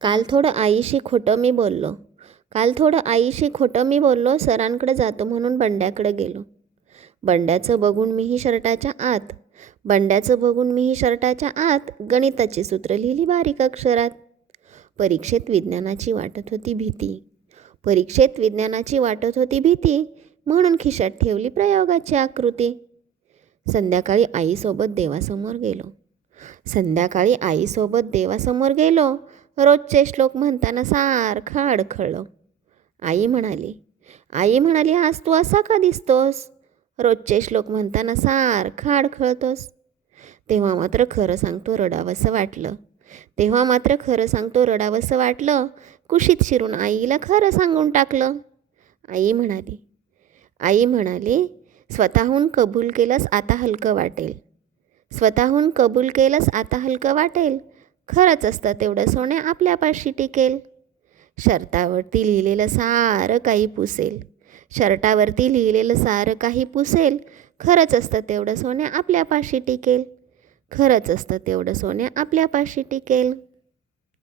काल थोडं आईशी खोटं मी बोललो सरांकडे जातो म्हणून बंड्याकडे गेलो. बंड्याचं बघून मीही शर्टाच्या आत गणिताची सूत्र लिहिली बारीक अक्षरात. परीक्षेत विज्ञानाची वाटत होती भीती म्हणून खिशात ठेवली प्रयोगाची आकृती. संध्याकाळी आईसोबत देवासमोर रोजचे श्लोक म्हणताना सारखं अडखळलं. आई म्हणाली आज तू असा का दिसतोस? रोजचे श्लोक म्हणताना सारखं अडखळतोस. तेव्हा मात्र खरं सांगतो रडावंसं वाटलं. कुशीत शिरून आईला खरं सांगून टाकलं. आई म्हणाली स्वतःहून कबूल केलंस आता हलकं वाटेल. खरंच असतं तेवढं सोने आपल्यापाशी टिकेल. शर्टावरती लिहिलेलं सारं काही पुसेल. खरंच असतं तेवढं सोने आपल्यापाशी टिकेल.